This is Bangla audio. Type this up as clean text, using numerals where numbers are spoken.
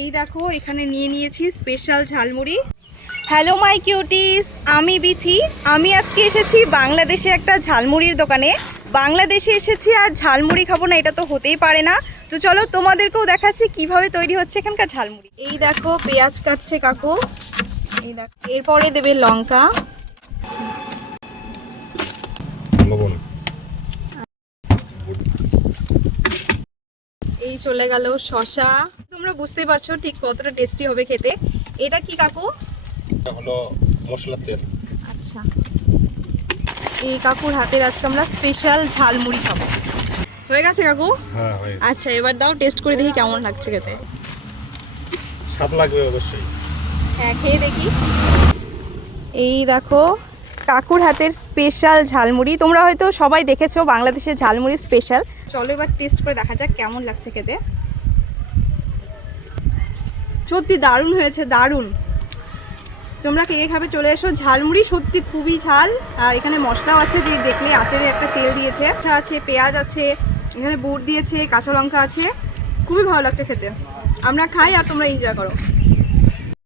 এই দেখো এখানে নিয়ে নিয়েছি special jhalmuri. Hello my cuties, আমি বিথি। আমি আজকে এসেছি বাংলাদেশে একটা ঝালমুড়ির দোকানে। বাংলাদেশে এসেছি আর ঝালমুড়ি খাবো না, এটা তো হতেই পারে না। তো চলো তোমাদেরকেও দেখাচ্ছি কিভাবে তৈরি হচ্ছে এখানকার ঝালমুড়ি। এই দেখো পেঁয়াজ কাটছে কাকু, এই দেখো এরপরে দেবে লঙ্কা, এই চলে গেল শসা। তোমরা বুঝতেই পারছো ঠিক কতটা টেস্টি হবে খেতে। এটা কি কাকু? এটা হলো মশলার তেল। আচ্ছা, এই কাকুর হাতের আজকে আমরা স্পেশাল ঝালমুড়ি খাবো। হয়ে গেছে কাকু? হ্যাঁ হয়ে গেছে। আচ্ছা এবার দাও, টেস্ট করে দেখি কেমন লাগছে খেতে। স্বাদ লাগবে অবশ্যই। হ্যাঁ খেয়ে দেখি। এই দেখো কাকুর হাতের স্পেশাল ঝালমুড়ি। তোমরা হয়তো সবাই দেখেছো বাংলাদেশের ঝালমুড়ি স্পেশাল। চলো এবার টেস্ট করে দেখা যাক কেমন লাগছে খেতে। সত্যি দারুণ হয়েছে, দারুণ। তোমরা কে খাবে চলে এসো। ঝালমুড়ি সত্যি খুবই ঝাল। আর এখানে মশলাও আছে, যে দেখলে আচারে একটা তেল দিয়েছে, আছে পেঁয়াজ আছে, এখানে বুট দিয়েছে, কাঁচা লঙ্কা আছে। খুবই ভালো লাগছে খেতে। আমরা খাই আর তোমরা এনজয় করো।